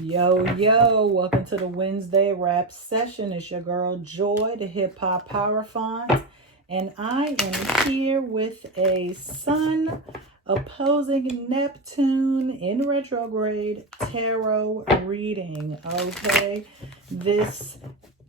Yo, welcome to the Wednesday rap session. It's your girl Joy, the hip hop power font, and I am here with a Sun opposing Neptune in retrograde tarot reading. Okay, this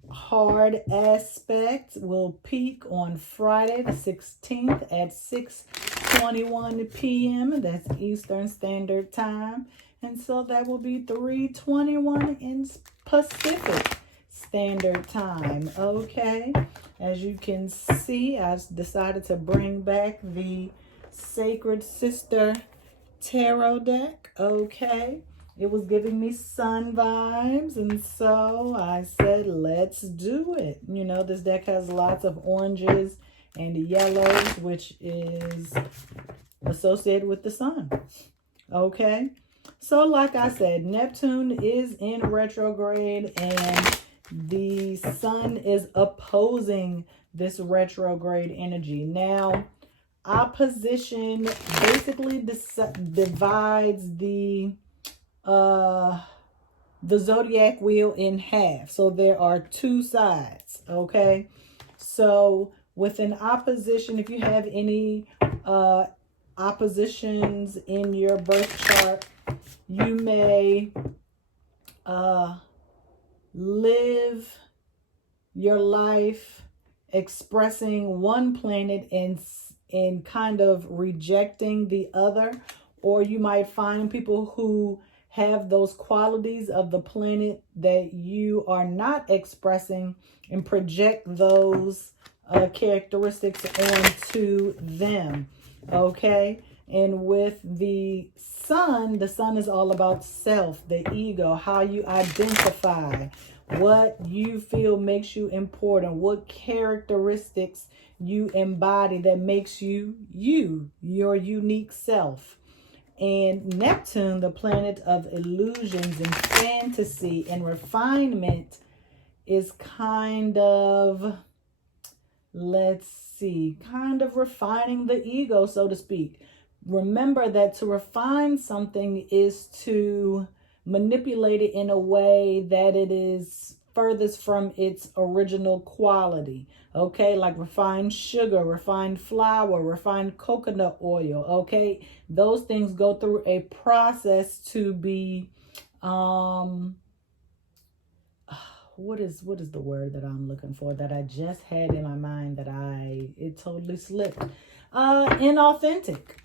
hard aspect will peak on Friday the 16th at 6:21 p.m. That's Eastern Standard Time. And so that will be 3:21 in Pacific Standard Time. Okay. As you can see, I decided to bring back the Sacred Sister Tarot deck. Okay. It was giving me sun vibes. And so I said, let's do it. You know, this deck has lots of oranges and yellows, which is associated with the sun. Okay. So like I said, Neptune is in retrograde and the sun is opposing this retrograde energy. Now, opposition basically divides the zodiac wheel in half. So there are two sides, okay? So with an opposition, if you have any oppositions in your birth chart, you may live your life expressing one planet and kind of rejecting the other, or you might find people who have those qualities of the planet that you are not expressing and project those characteristics onto them. Okay. And with the sun is all about self, the ego, how you identify, what you feel makes you important, what characteristics you embody that makes you, your unique self. And Neptune, the planet of illusions and fantasy and refinement, is kind of, kind of refining the ego, so to speak. Remember that to refine something is to manipulate it in a way that it is furthest from its original quality. Okay, like refined sugar, refined flour, refined coconut oil. Okay, those things go through a process to be what is the word that I'm looking for that I just had in my mind that it totally slipped. Inauthentic,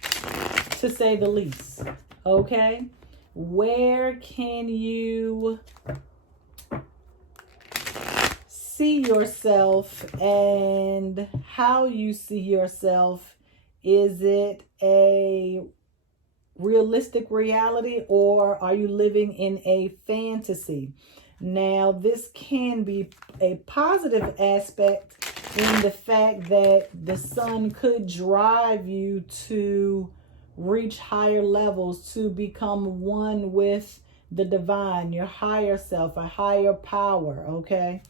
to say the least. Okay, where can you see yourself and how you see yourself? Is it a realistic reality or are you living in a fantasy? Now, this can be a positive aspect in the fact that the sun could drive you to reach higher levels, to become one with the divine, your higher self, a higher power, okay?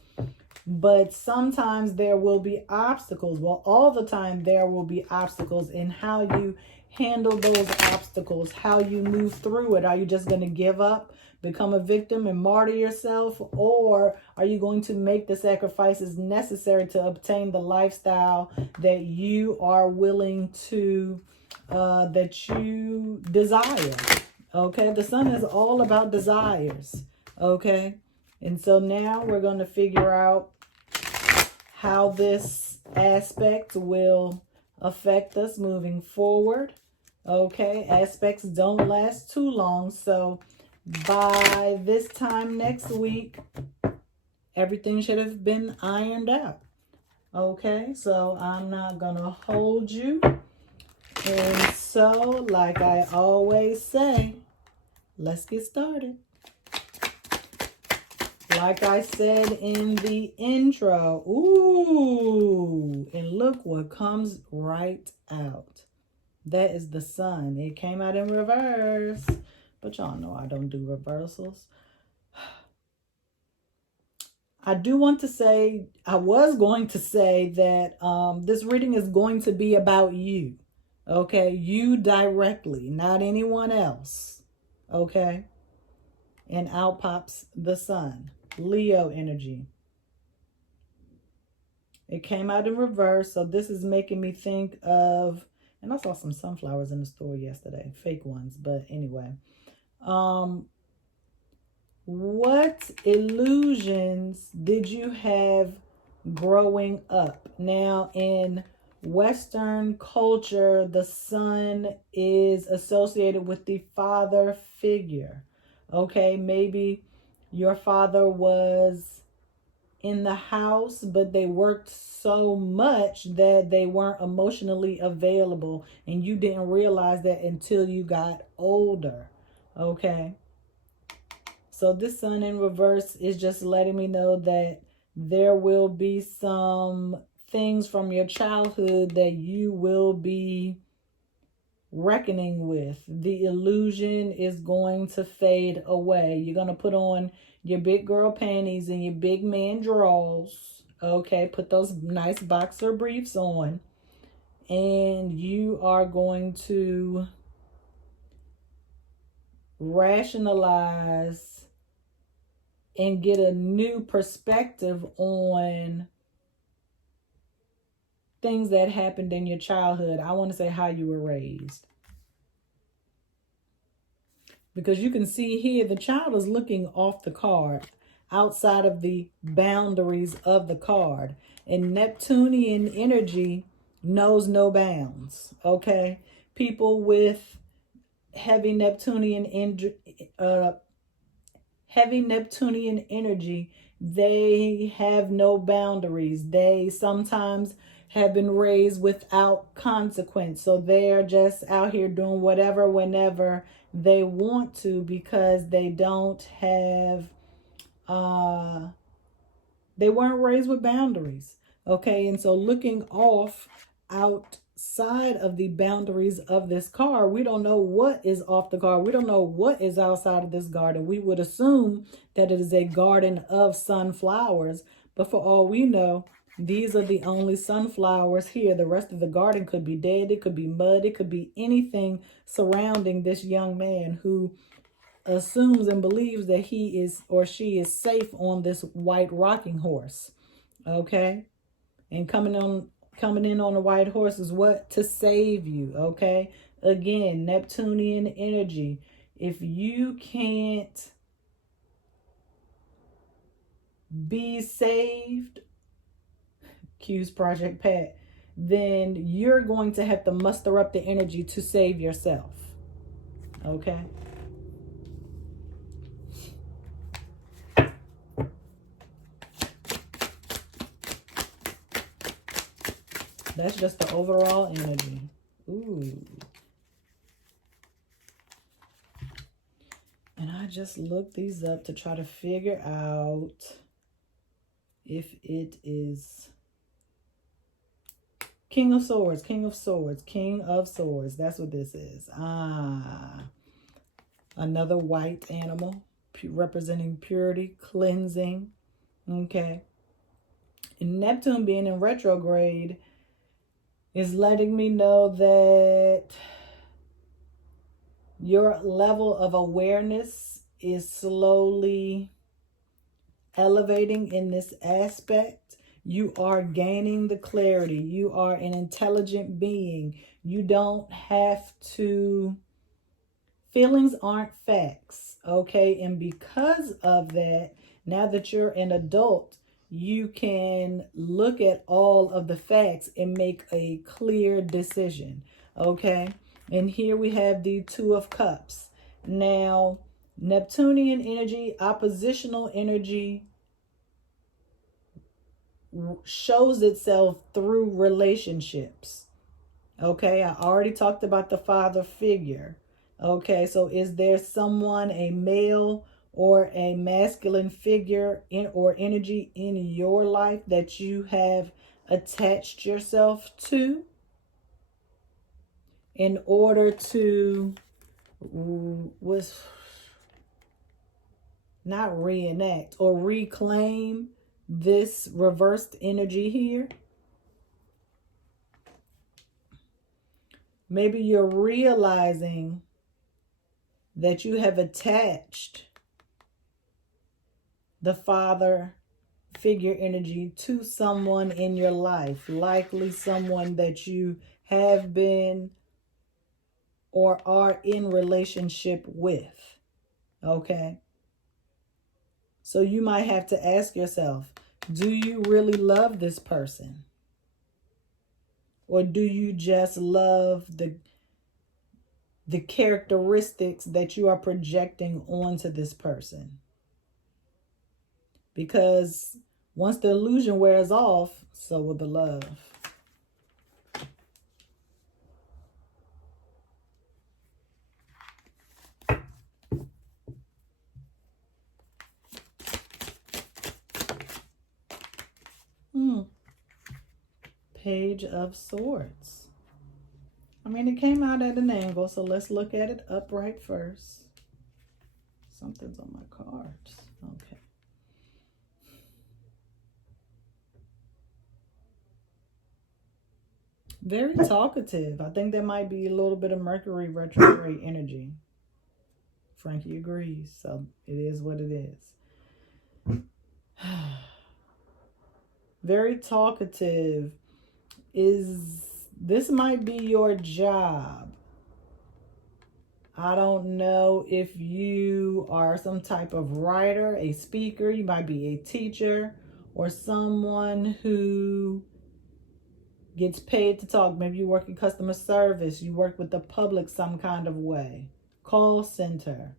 But sometimes there will be obstacles. Well, all the time there will be obstacles in how you handle those obstacles, how you move through it. Are you just going to give up, become a victim and martyr yourself? Or are you going to make the sacrifices necessary to obtain the lifestyle that you are willing to, that you desire? Okay, the sun is all about desires. Okay, and so now we're going to figure out how this aspect will affect us moving forward. Okay, aspects don't last too long, so by this time next week, everything should have been ironed out. Okay, so I'm not gonna hold you. And so, like I always say, let's get started. Like I said in the intro, ooh, and look what comes right out. That is the sun. It came out in reverse, but y'all know I don't do reversals. I was going to say that this reading is going to be about you. Okay, you directly, not anyone else. Okay. and out pops the sun. Leo energy. It came out in reverse, so this is making me think of, and I saw some sunflowers in the store yesterday, fake ones, but anyway. What illusions did you have growing up? Now, in Western culture, the sun is associated with the father figure. Okay, maybe your father was in the house, but they worked so much that they weren't emotionally available, and you didn't realize that until you got older. Okay. So this sun in reverse is just letting me know that there will be some things from your childhood that you will be reckoning with. The illusion is going to fade away. You're going to put on your big girl panties and your big man drawers. Okay, put those nice boxer briefs on. And you are going to rationalize and get a new perspective on things that happened in your childhood. I want to say how you were raised. Because you can see here, the child is looking off the card, outside of the boundaries of the card. And Neptunian energy knows no bounds, okay? People with heavy Neptunian energy, they have no boundaries. They sometimes have been raised without consequence. So they're just out here doing whatever, whenever they want to, because they don't have, they weren't raised with boundaries. Okay. And so looking off outside of the boundaries of this card, we don't know what is off the card. We don't know what is outside of this garden. We would assume that it is a garden of sunflowers, but for all we know, these are the only sunflowers here. The rest of the garden could be dead. It could be mud. It could be anything surrounding this young man who assumes and believes that he is or she is safe on this white rocking horse. Okay? And coming in on a white horse is what? To save you. Okay? Again, Neptunian energy. If you can't be saved, Q's Project Pat, then you're going to have to muster up the energy to save yourself. Okay? That's just the overall energy. Ooh. And I just looked these up to try to figure out if it is King of Swords, King of Swords, King of Swords. That's what this is. Another white animal representing purity, cleansing. Okay. And Neptune being in retrograde is letting me know that your level of awareness is slowly elevating in this aspect. You are gaining the clarity. You are an intelligent being. You don't have to, feelings aren't facts, okay? And because of that, now that you're an adult, you can look at all of the facts and make a clear decision, okay? And here we have the Two of Cups. Now, Neptunian energy, oppositional energy, shows itself through relationships. Okay, I already talked about the father figure. Okay, so is there someone, a male or a masculine figure or energy in your life that you have attached yourself to in order to not reenact or reclaim this reversed energy here? Maybe you're realizing that you have attached the father figure energy to someone in your life, likely someone that you have been or are in relationship with. Okay? So you might have to ask yourself, do you really love this person? Or do you just love the characteristics that you are projecting onto this person? Because once the illusion wears off, so will the love. Page of Swords. I mean, it came out at an angle, so let's look at it upright first. Something's on my cards. Okay. Very talkative. I think there might be a little bit of Mercury retrograde energy. Frankie agrees, so it is what it is. Very talkative. This might be your job. I don't know if you are some type of writer, a speaker, you might be a teacher, or someone who gets paid to talk. Maybe you work in customer service, you work with the public some kind of way. Call center.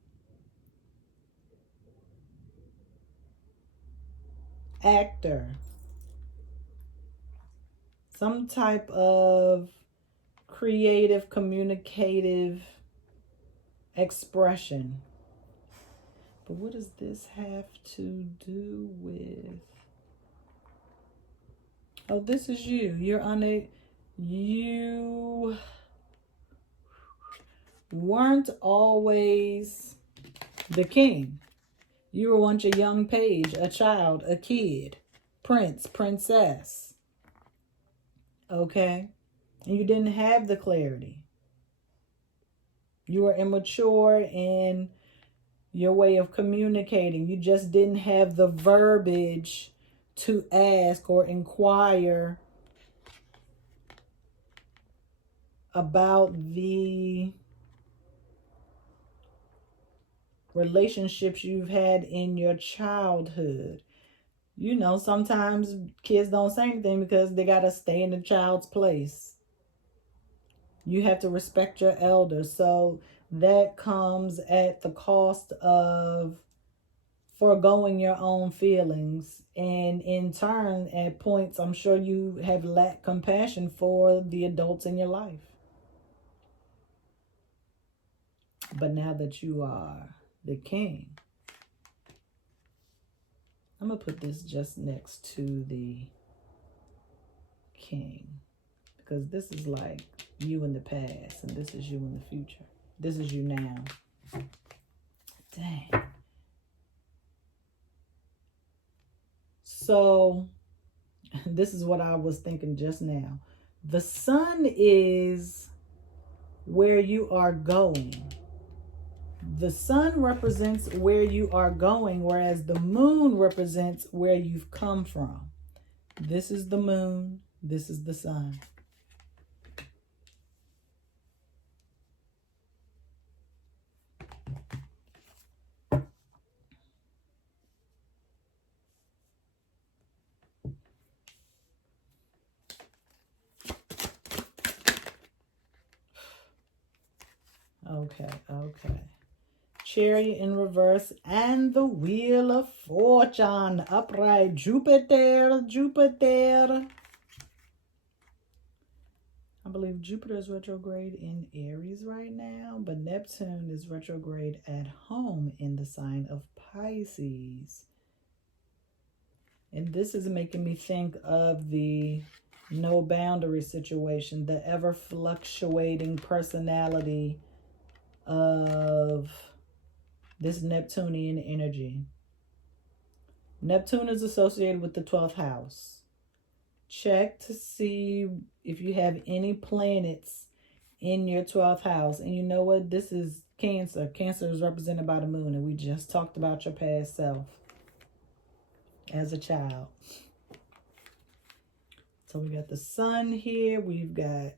Actor. Some type of creative, communicative expression. But what does this have to do with? Oh, this is you. You weren't always the king. You were once a young page, a child, a kid, prince, princess. Okay? And you didn't have the clarity. You were immature in your way of communicating. You just didn't have the verbiage to ask or inquire about the relationships you've had in your childhood. You know, sometimes kids don't say anything because they got to stay in the child's place. You have to respect your elders. So that comes at the cost of foregoing your own feelings. And in turn, at points, I'm sure you have lacked compassion for the adults in your life. But now that you are the king, I'm going to put this just next to the king. Because this is like you in the past, and this is you in the future. This is you now. Dang. So, this is what I was thinking just now. The sun is where you are going. The sun represents where you are going, whereas the moon represents where you've come from. This is the moon. This is the sun. Okay. Chariot in reverse and the Wheel of Fortune upright. Jupiter. I believe Jupiter is retrograde in Aries right now, but Neptune is retrograde at home in the sign of Pisces. And this is making me think of the no boundary situation, the ever fluctuating personality of this Neptunian energy. Neptune is associated with the 12th house. Check to see if you have any planets in your 12th house. And you know what? This is Cancer. Cancer is represented by the moon. And we just talked about your past self. as a child. So we got the sun here. We've got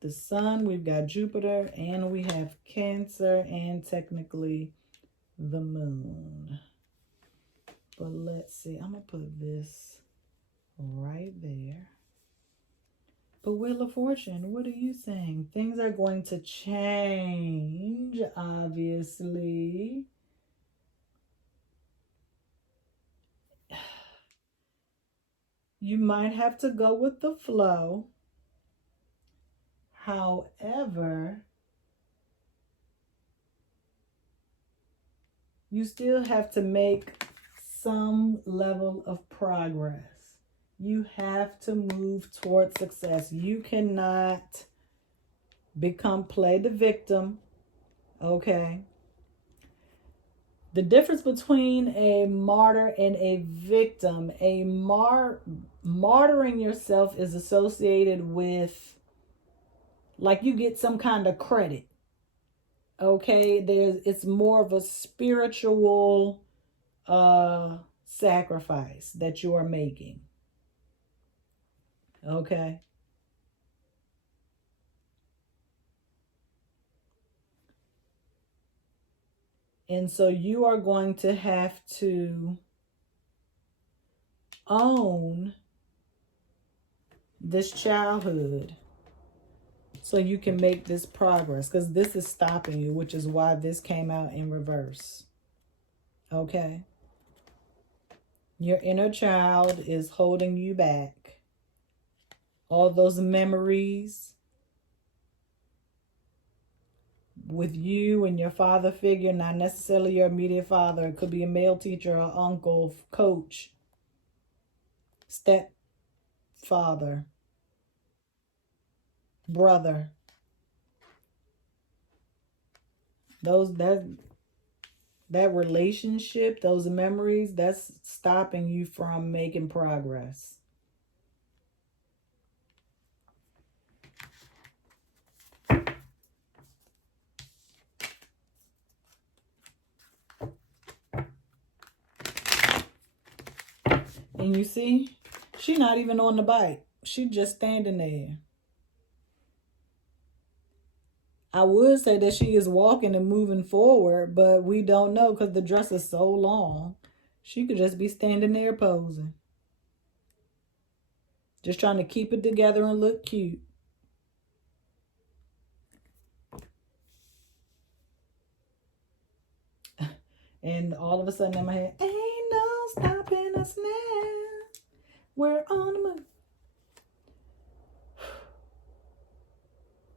the sun. We've got Jupiter. And we have Cancer and technically the moon. But let's see. I'm going to put this right there. But Wheel of Fortune, what are you saying? Things are going to change, obviously. You might have to go with the flow. However, you still have to make some level of progress. You have to move towards success. You cannot play the victim, okay? The difference between a martyr and a victim, martyring yourself is associated with, like, you get some kind of credit, okay? It's more of a spiritual sacrifice that you are making, okay? And so you are going to have to own this childhood so you can make this progress, because this is stopping you, which is why this came out in reverse. Okay? Your inner child is holding you back. All those memories with you and your father figure, not necessarily your immediate father. It could be a male teacher or uncle, coach, stepfather, brother. That relationship, those memories, that's stopping you from making progress. And you see, she's not even on the bike. She's just standing there. I would say that she is walking and moving forward, but we don't know because the dress is so long. She could just be standing there posing. Just trying to keep it together and look cute. And all of a sudden in my head, ain't no stopping us now. We're on the move.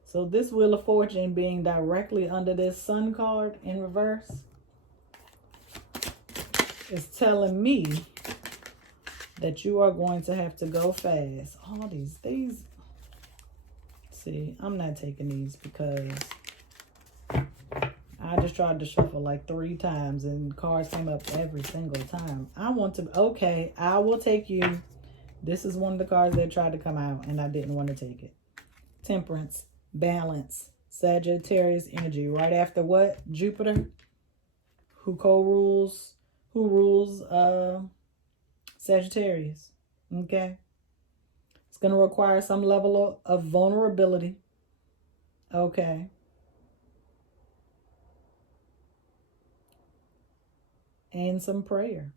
So this Wheel of Fortune being directly under this Sun card in reverse is telling me that you are going to have to go fast. All these. See, I'm not taking these because I just tried to shuffle like 3 times and cards came up every single time. Okay, I will take you. This is one of the cards that tried to come out and I didn't want to take it. Temperance, balance, Sagittarius energy. Right after what? Jupiter, who rules Sagittarius. Okay. It's going to require some level of vulnerability. Okay. And some prayer.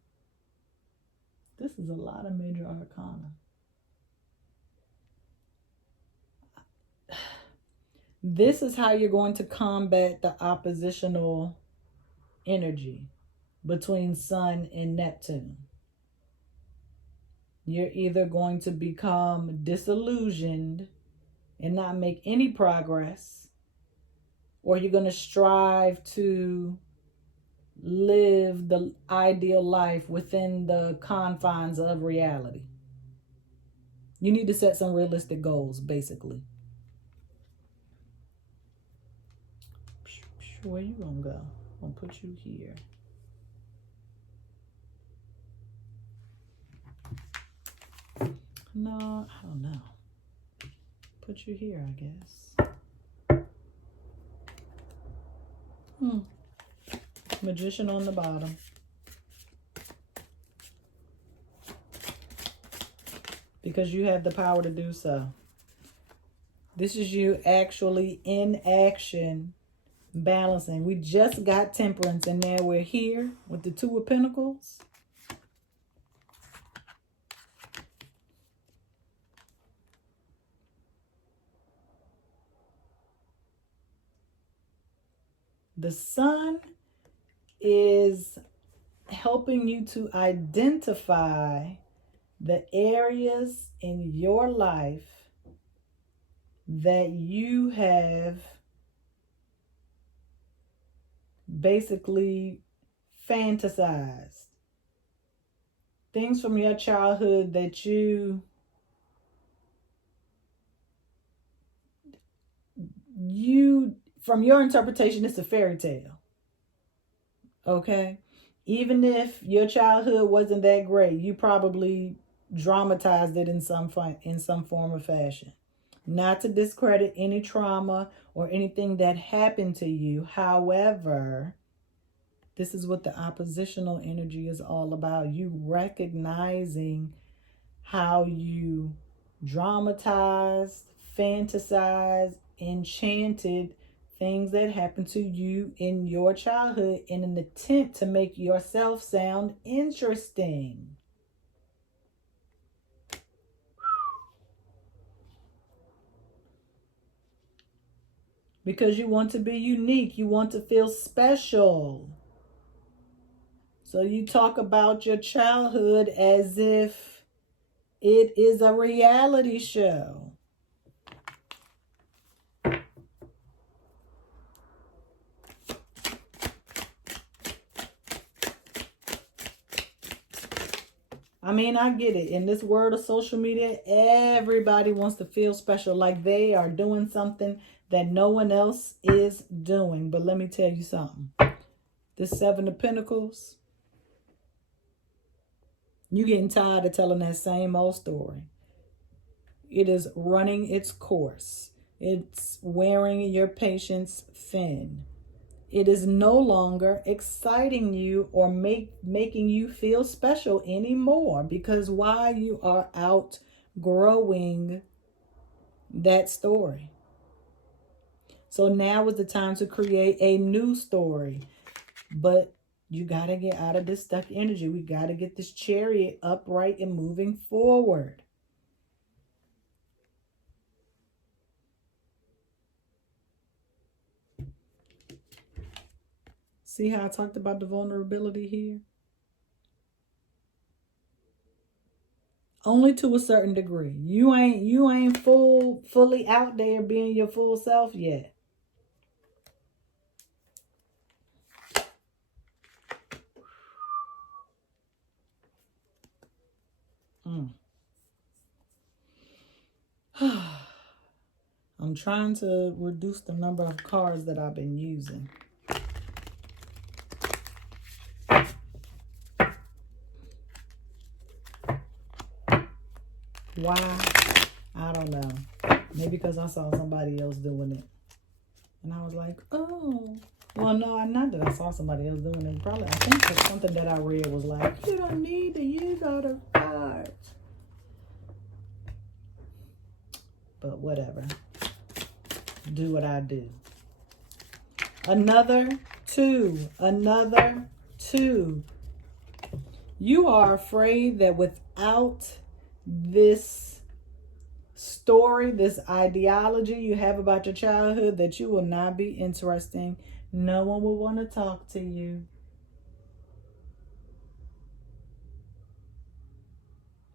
This is a lot of major arcana. This is how you're going to combat the oppositional energy between Sun and Neptune. You're either going to become disillusioned and not make any progress, or you're going to strive to live the ideal life within the confines of reality. You need to set some realistic goals, basically. Where you gonna go? I'm gonna put you here. No, I don't know. Put you here, I guess. Magician on the bottom. because you have the power to do so. This is you actually in action, balancing. We just got Temperance, and now we're here with the Two of Pentacles. The Sun is helping you to identify the areas in your life that you have basically fantasized. Things from your childhood that you from your interpretation, it's a fairy tale. Okay? Even if your childhood wasn't that great, you probably dramatized it in some form or fashion. Not to discredit any trauma or anything that happened to you. However, this is what the oppositional energy is all about. You recognizing how you dramatized, fantasized, enchanted things that happened to you in your childhood in an attempt to make yourself sound interesting. Because you want to be unique. You want to feel special. So you talk about your childhood as if it is a reality show. I mean, I get it. In this world of social media, everybody wants to feel special, like they are doing something that no one else is doing. But let me tell you something. The Seven of Pentacles, you're getting tired of telling that same old story. It is running its course. It's wearing your patience thin. It is no longer exciting you or making you feel special anymore, because why? You are outgrowing that story. So now is the time to create a new story. But you got to get out of this stuck energy. We got to get this Chariot upright and moving forward. See how I talked about the vulnerability here? Only to a certain degree. You ain't fully out there being your full self yet. I'm trying to reduce the number of cards that I've been using. Why? I don't know. Maybe because I saw somebody else doing it. And I was like, oh. Well, no, not that I saw somebody else doing it. Probably, I think that something that I read was like, you don't need to use other cards. But whatever. Do what I do. Another two. Another two. You are afraid that without this story, this ideology you have about your childhood, that you will not be interesting. No one will want to talk to you.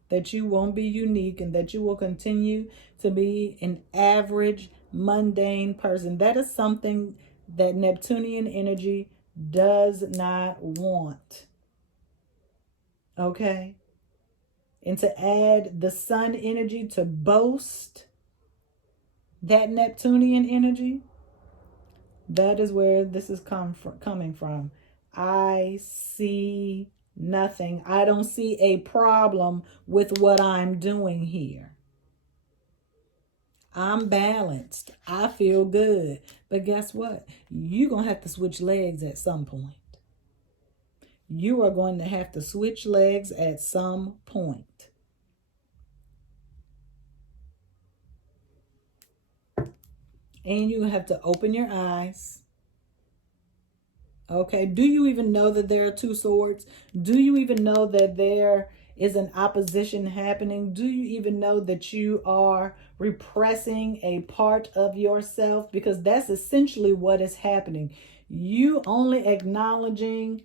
That you won't be unique, and that you will continue to be an average, mundane person. That is something that Neptunian energy does not want. Okay? And to add the Sun energy to boast that Neptunian energy, that is where this is coming from. I see nothing. I don't see a problem with what I'm doing here. I'm balanced. I feel good. But guess what? You're going to have to switch legs at some point. You are going to have to switch legs at some point. And you have to open your eyes. Okay. Do you even know that there are two swords? Do you even know that there is an opposition happening? Do you even know that you are repressing a part of yourself? Because that's essentially what is happening. You only acknowledging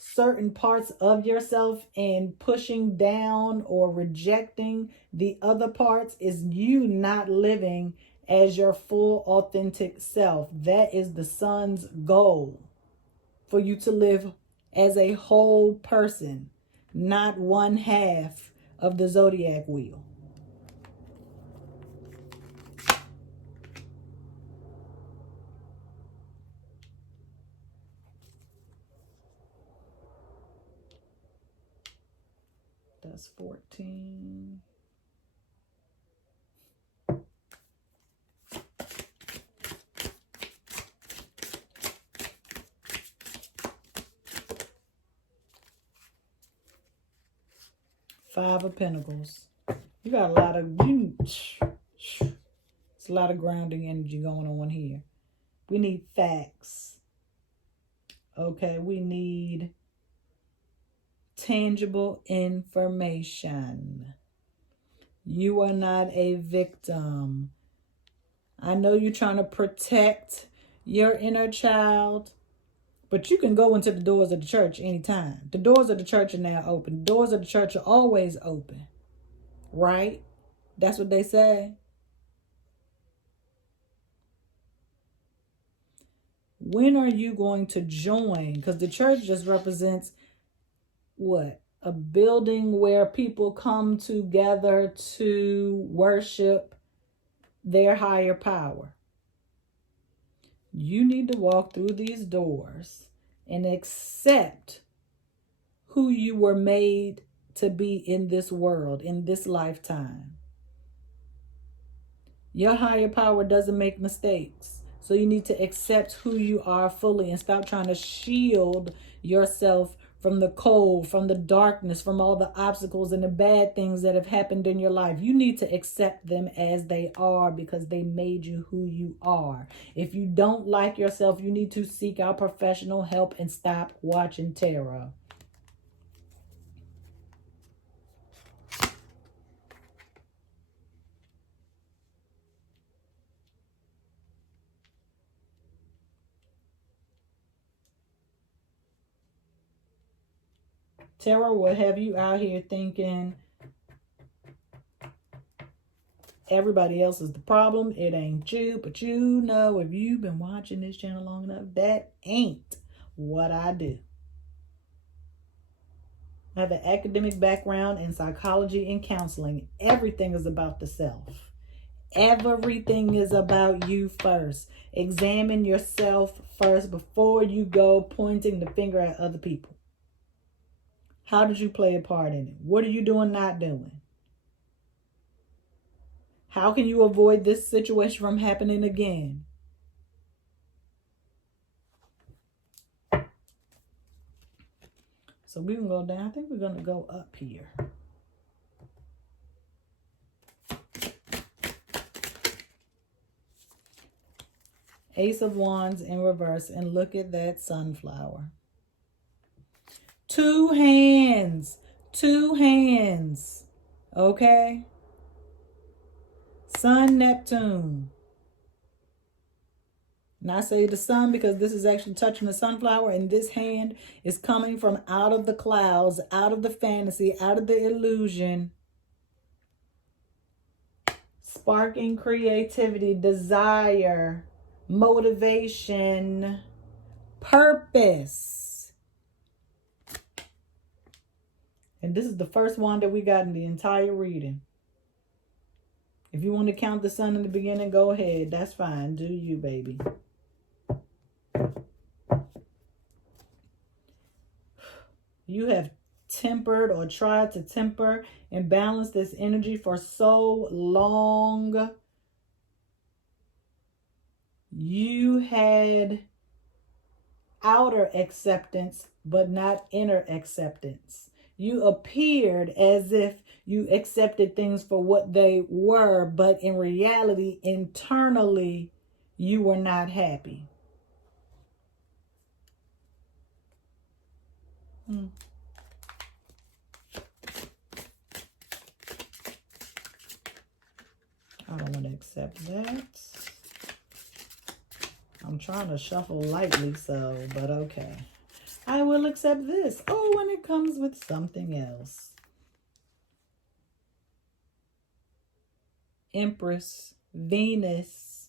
certain parts of yourself and pushing down or rejecting the other parts is you not living as your full authentic self. That is the sun's goal, for you to live as a whole person, not one half of the zodiac wheel. That's 14. Five of Pentacles. You got a lot of it's a lot of grounding energy going on here. We need facts. Okay, we need tangible information. You are not a victim. I know you're trying to protect your inner child, but you can go into the doors of the church anytime. The doors of the church are now open. The doors of the church are always open, right? That's what they say. When are you going to join? Because the church just represents what? A building where people come together to worship their higher power. You need to walk through these doors and accept who you were made to be in this world, in this lifetime. Your higher power doesn't make mistakes. So you need to accept who you are fully and stop trying to shield yourself from the cold, from the darkness, from all the obstacles and the bad things that have happened in your life. You need to accept them as they are because they made you who you are. If you don't like yourself, you need to seek out professional help and stop watching tarot. Tarot will have you out here thinking everybody else is the problem. It ain't you. But you know, if you've been watching this channel long enough, that ain't what I do. I have an academic background in psychology and counseling. Everything is about the self. Everything is about you first. Examine yourself first before you go pointing the finger at other people. How did you play a part in it? What are you doing, not doing? How can you avoid this situation from happening again? So we're going to go down. I think we're going to go up here. Ace of Wands in reverse. And look at that sunflower. Two hands. Two hands. Okay? Sun, Neptune. And I say the sun because this is actually touching the sunflower, and this hand is coming from out of the clouds, out of the fantasy, out of the illusion. Sparking creativity, desire, motivation, purpose. And this is the first one that we got in the entire reading. If you want to count the sun in the beginning, go ahead. That's fine. Do you, baby. You have tempered or tried to temper and balance this energy for so long. You had outer acceptance, but not inner acceptance. You appeared as if you accepted things for what they were, but in reality, internally, you were not happy. I don't want to accept that. I'm trying to shuffle lightly, but okay. I will accept this. Oh, and it comes with something else. Empress, Venus.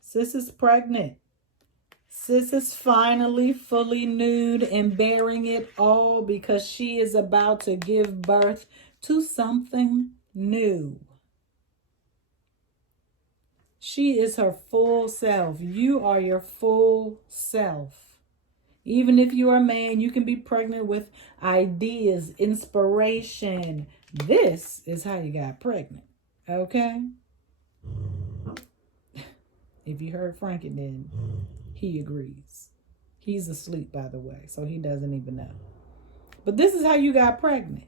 Sis is pregnant. Sis is finally fully nude and bearing it all because she is about to give birth to something new. She is her full self. You are your full self. Even if you are a man, you can be pregnant with ideas, inspiration. This is how you got pregnant. Okay? If you heard Frankie, then he agrees. He's asleep, by the way, so he doesn't even know. But this is how you got pregnant.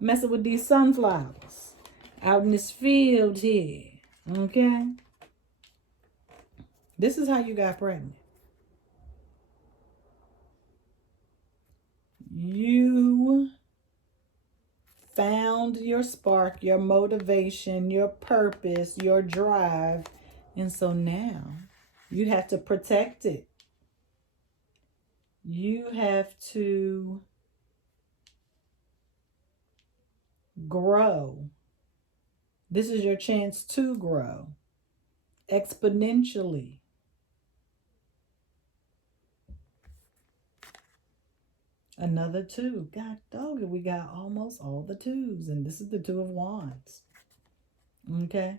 Messing with these sunflowers out in this field here. Okay? This is how you got pregnant. You found your spark, your motivation, your purpose, your drive. And so now you have to protect it. You have to grow. This is your chance to grow exponentially. Another 2. God dog it, we got almost all the 2s. And this is the 2 of Wands. Okay.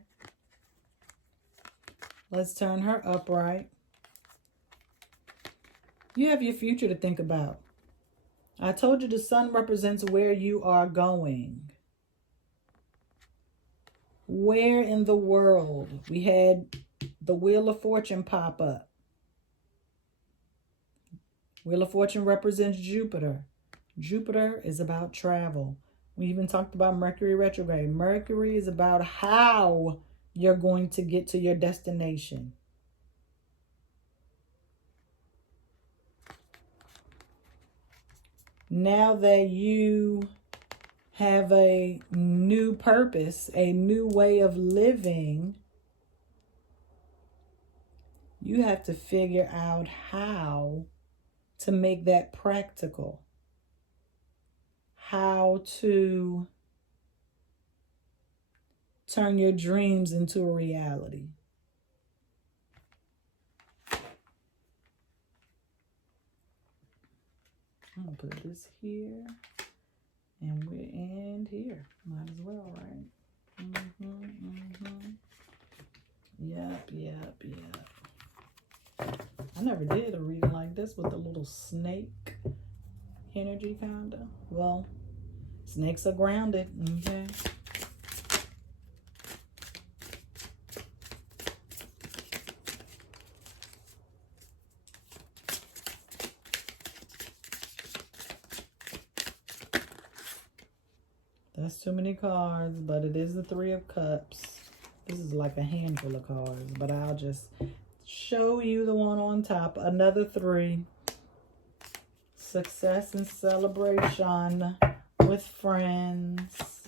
Let's turn her upright. You have your future to think about. I told you the sun represents where you are going. Where in the world? We had the Wheel of Fortune pop up. Wheel of Fortune represents Jupiter. Jupiter is about travel. We even talked about Mercury retrograde. Mercury is about how you're going to get to your destination. Now that you have a new purpose, a new way of living, you have to figure out how to make that practical. How to turn your dreams into a reality. I'm going to put this here. And we end here. Might as well, right? Yep. I never did a reading like this with a little snake energy, kind of. Well, snakes are grounded, okay? That's too many cards, but it is the 3 of Cups. This is like a handful of cards, but I'll just show you the one on top. Another 3. Success and celebration with friends.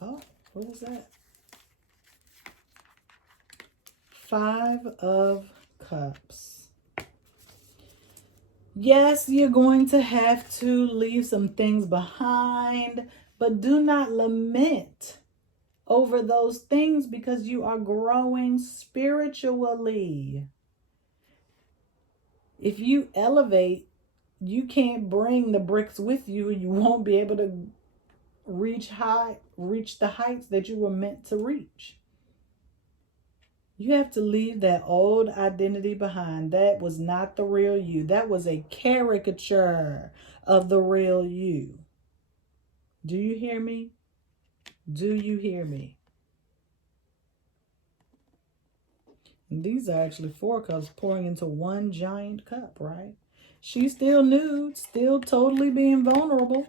Oh, what was that? 5 of Cups. Yes, you're going to have to leave some things behind, but do not lament over those things because you are growing spiritually. If you elevate, you can't bring the bricks with you. You won't be able to reach the heights that you were meant to reach. You have to leave that old identity behind. That was not the real you. That was a caricature of the real you. Do you hear me? Do you hear me? And these are actually 4 cups pouring into one giant cup, right? She's still nude, still totally being vulnerable.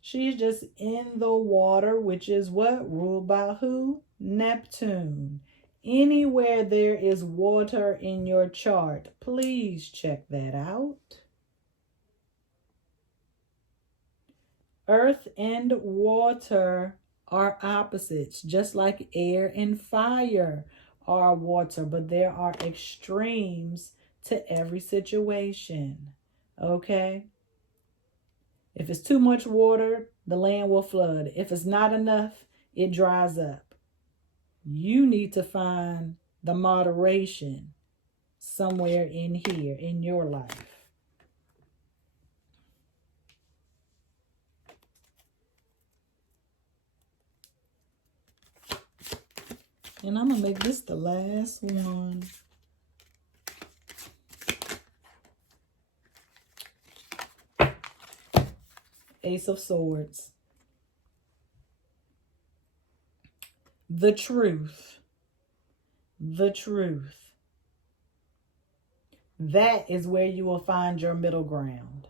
She's just in the water, which is what? Ruled by who? Neptune. Anywhere there is water in your chart, please check that out. Earth and water are opposites, just like air and fire are water, but there are extremes to every situation. Okay? If it's too much water, the land will flood. If it's not enough, it dries up. You need to find the moderation somewhere in here in your life. And I'm going to make this the last one. Ace of Swords. The truth. The truth. That is where you will find your middle ground.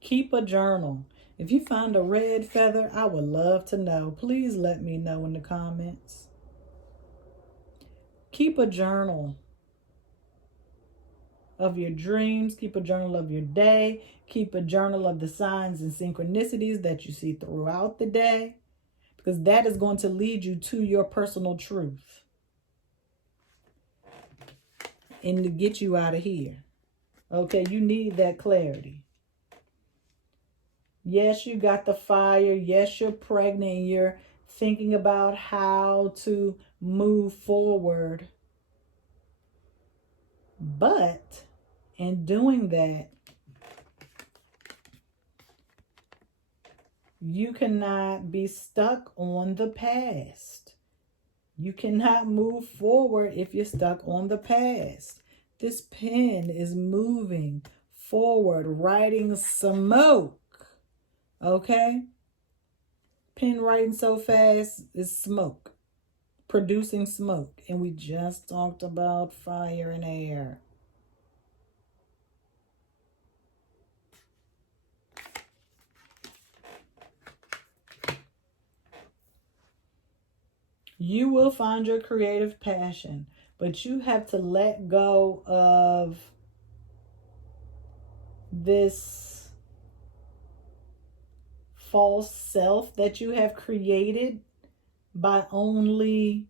Keep a journal. If you find a red feather, I would love to know. Please let me know in the comments. Keep a journal of your dreams. Keep a journal of your day. Keep a journal of the signs and synchronicities that you see throughout the day, because that is going to lead you to your personal truth and to get you out of here. Okay, you need that clarity. Yes, you got the fire. Yes, you're pregnant and you're thinking about how to move forward. But in doing that, you cannot be stuck on the past. You cannot move forward if you're stuck on the past. This pen is moving forward, writing smoke. Okay? Pen writing so fast is smoke. Producing smoke. And we just talked about fire and air. You will find your creative passion, but you have to let go of this false self that you have created by only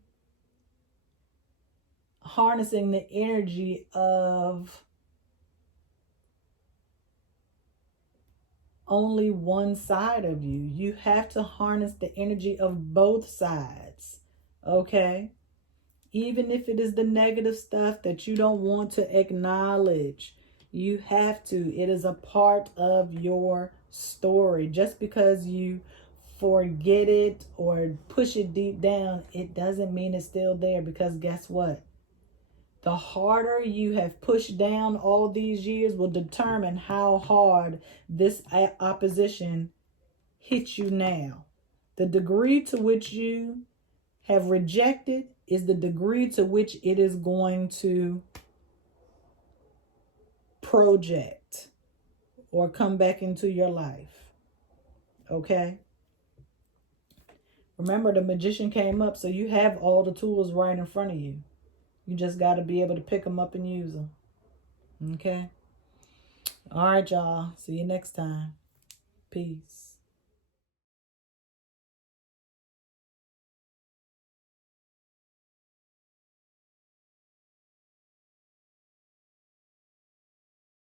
harnessing the energy of only one side of you. You have to harness the energy of both sides. Okay? Even if it is the negative stuff that you don't want to acknowledge, you have to. It is a part of your story. Just because you forget it or push it deep down, it doesn't mean it's still there, because guess what? The harder you have pushed down all these years will determine how hard this opposition hits you now. The degree to which you have rejected is the degree to which it is going to project or come back into your life. Okay? Remember, the magician came up, so you have all the tools right in front of you. You just got to be able to pick them up and use them. Okay? All right, y'all. See you next time. Peace.